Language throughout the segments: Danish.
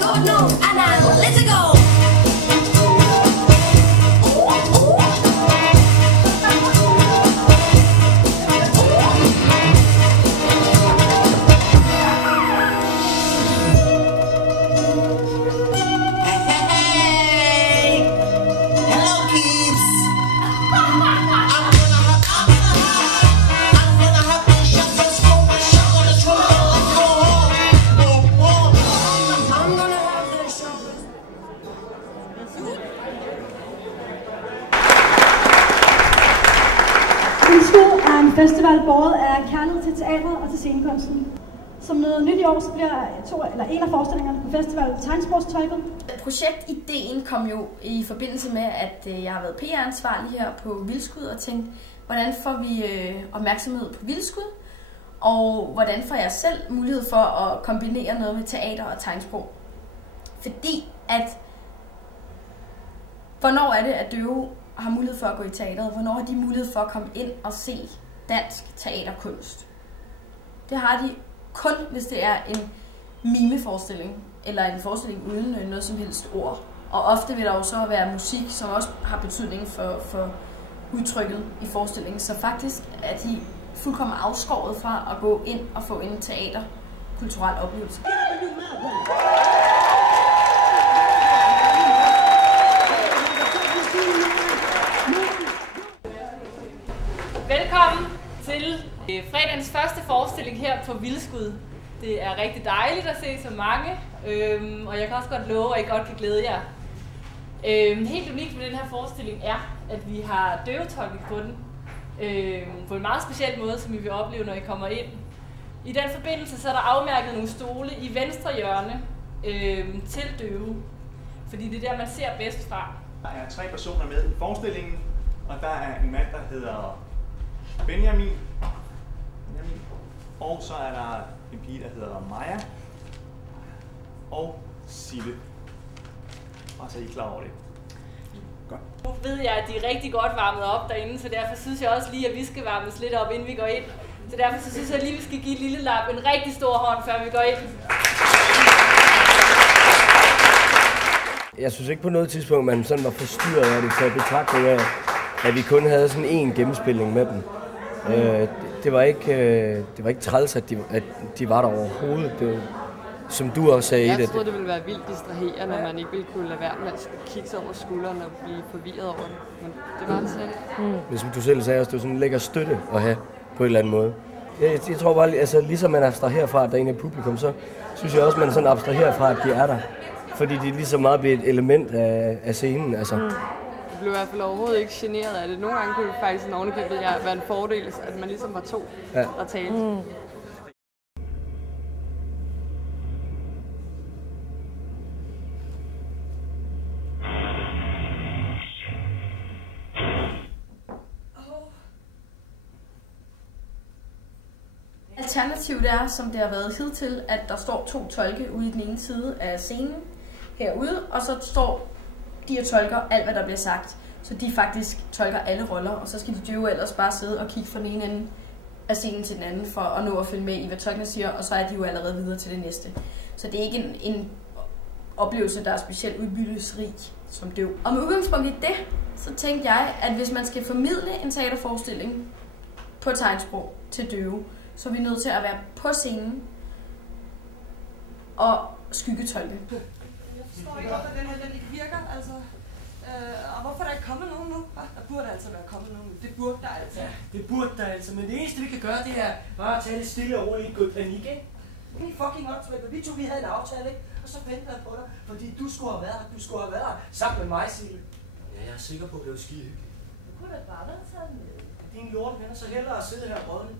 go no, Anna, let's go. Vildskud er en festival båret af kærlighed til teatret og til scenekunsten. Som noget nyt i år, så bliver en af forestillingerne på festivalen tegnsprogstolket. Projektideen kom jo i forbindelse med, at jeg har været PR-ansvarlig her på Vildskud og tænkt, hvordan får vi opmærksomhed på Vildskud, og hvordan får jeg selv mulighed for at kombinere noget med teater og tegnsprog. Fordi at, hvornår er det, at døve har mulighed for at gå i teateret? Hvornår har de mulighed for at komme ind og se dansk teaterkunst? Det har de kun, hvis det er en mimeforestilling, eller en forestilling uden noget som helst ord. Og ofte vil der jo så være musik, som også har betydning for udtrykket i forestillingen. Så faktisk er de fuldkommen afskåret fra at gå ind og få en teaterkulturel oplevelse. Velkommen til fredagens første forestilling her på Vildskud. Det er rigtig dejligt at se så mange, og jeg kan også godt love, at I godt kan glæde jer. Helt unikt med den her forestilling er, at vi har døvetolket på den på en meget speciel måde, som I vil opleve, når I kommer ind. I den forbindelse så er der afmærket nogle stole i venstre hjørne til døve, fordi det er der, man ser bedst fra. Der er 3 personer med i forestillingen, og der er en mand, der hedder Benjamin. Og så er der en pige, der hedder Maja. Og Sille. Og så er I klar over det. Godt. Nu ved jeg, at de er rigtig godt varmet op derinde, så derfor synes jeg også lige, at vi skal varmes lidt op, inden vi går ind. Så derfor så synes jeg lige, at vi skal give Lille Lap en rigtig stor hånd, før vi går ind. Jeg synes ikke på noget tidspunkt, man sådan var forstyrret af det, til betragtning af, at vi kun havde sådan en gennemspilning med dem. Det var ikke træls, at de var der overhovedet. Det var, som du også sagde. Jeg troede, det ville være vildt distraherende, når man ikke ville kunne lade være med at kigge sig over skulderen og blive forvirret over det. Men det var det selv. Men som du selv sagde, det var sådan en lækker støtte at have på en eller anden måde. Jeg tror bare, altså ligesom man abstraherer fra, at der er en af publikum, så synes jeg også, man sådan abstraherer fra, at de er der. Fordi de lige så meget bliver et element af scenen. Altså. Jeg blev i hvert fald overhovedet ikke generet af det. Nogle gange kunne det faktisk en ovenikøbet være en fordel, at man ligesom var 2, der talte. Alternativet er, som det har været hidtil, at der står 2 tolke ude i den ene side af scenen herude, og så står de og tolker alt, hvad der bliver sagt. Så de faktisk tolker alle roller, og så skal de døve ellers bare sidde og kigge fra den ene ende af scenen til den anden, for at nå at følge med i, hvad tolkene siger, og så er de jo allerede videre til det næste. Så det er ikke en oplevelse, der er specielt udbyttesrig som døv. Og med udgangspunkt i det, så tænkte jeg, at hvis man skal formidle en teaterforestilling på tegnsprog til døve, så er vi nødt til at være på scenen og skyggetolke. Jeg forstår ikke, hvorfor den her den ikke virker, altså. Og hvorfor der ikke kommet nogen nu? Der burde altså være kommet nogen. Det burde der altså. Ja, det burde der altså. Men det eneste, vi kan gøre, det er bare at tage lidt stille og roligt, ikke gå i panik, ikke? Det er fucking åndssvagt, men vi havde en aftale, ikke? Og så ventede jeg på dig, fordi du skulle have været her. Du skulle have været her sammen med mig, Sille. Ja, jeg er sikker på, at det var skide hyggeligt. Du kunne da bare være taget med. Dine lortevenner, så hellere at sidde her og rådne.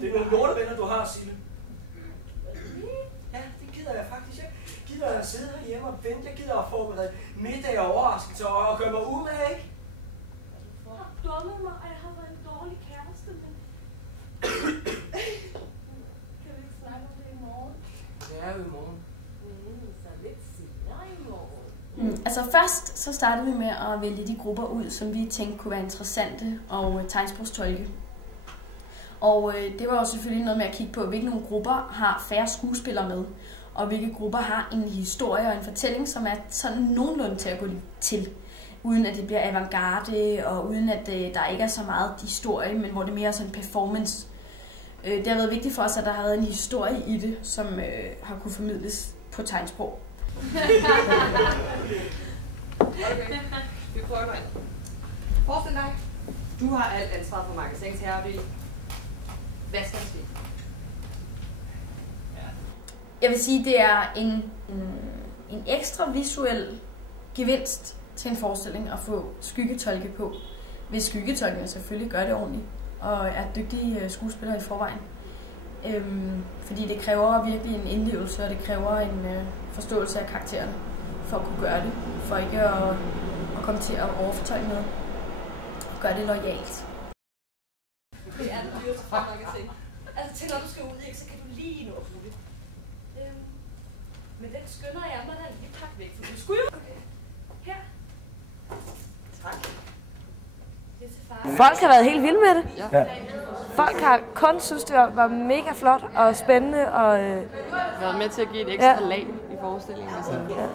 Det er nogle lortevenner, du har, Sille. Ja, det gider jeg faktisk ikke. Jeg gider at sidde herhjemme og vente. Jeg gider at forberede middag og overraskelser og gøre mig ud af, ikke? Du har dummet mig, og jeg har været en dårlig kæreste, men... Kan vi ikke snakke om det i morgen? Det er jo i morgen. Så lidt senere i morgen. Altså først så startede vi med at vælge de grupper ud, som vi tænkte kunne være interessante og tegnsprogstolke. Og det var jo selvfølgelig noget med at kigge på, hvilke nogle grupper har færre skuespillere med. og hvilke grupper har en historie og en fortælling, som er sådan nogenlunde til at gå til, uden at det bliver avantgarde, og uden at der ikke er så meget historie, men hvor det mere er sådan en performance. Det har været vigtigt for os, at der har været en historie i det, som har kunne formidles på tegnsprog. Okay, vi prøver noget andet. Forestil dig, du har alt ansvar for magasinets herrebil. Hvad skal der ske? Jeg vil sige, det er en ekstra visuel gevinst til en forestilling at få skyggetolke på, hvis skyggetolkene selvfølgelig gør det ordentligt og er dygtige skuespillere i forvejen. Fordi det kræver virkelig en indlevelse, og det kræver en forståelse af karaktererne for at kunne gøre det, for ikke at komme til at overfortolke noget og gøre det loyalt. Det er den dyreste fra magasin. Altså til når du skal ud, ikke, så kan du lige nå at bruge det. Men den skynder jeg mig da lige pakke væk, for du skulle jo. Okay. Her. Tak. Det er til far. Folk har været helt vilde med det. Ja. Folk har kun synes, det var mega flot og spændende. Og været med til at give et ekstra lag i forestillingen. Altså. Ja.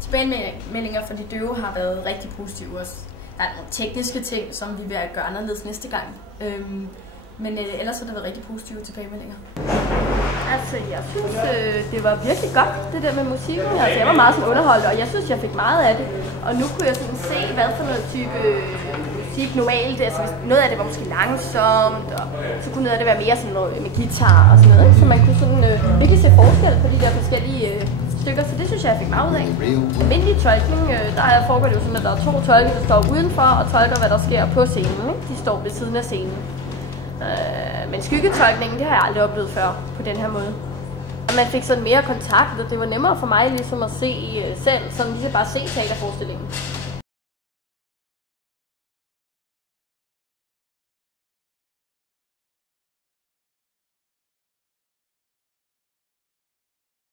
Tilbagemeldinger fra de døve har været rigtig positive også. Der er nogle tekniske ting, som vi vil gøre anderledes næste gang. Men ellers har det været rigtig positive tilbagemeldinger. Altså, jeg synes, det var virkelig godt, det der med musikken. Altså, jeg var meget sådan underholdt, og jeg synes, jeg fik meget af det. Og nu kunne jeg sådan se, hvad for noget type musik normalt. Altså, noget af det var måske langsomt, og så kunne noget af det være mere sådan noget med guitar og sådan noget. Så man kunne sådan virkelig se forskel på de der forskellige stykker, så det synes jeg fik meget ud af. Almindelig tolkning, der foregår det jo sådan, at der er 2 tolke, der står udenfor og tolker, hvad der sker på scenen. Ikke? De står ved siden af scenen. Men skyggetolkningen, det har jeg aldrig oplevet før på den her måde. Og man fik sådan mere kontakt, og det var nemmere for mig ligesom at se selv, sådan lige bare se teaterforestillingen.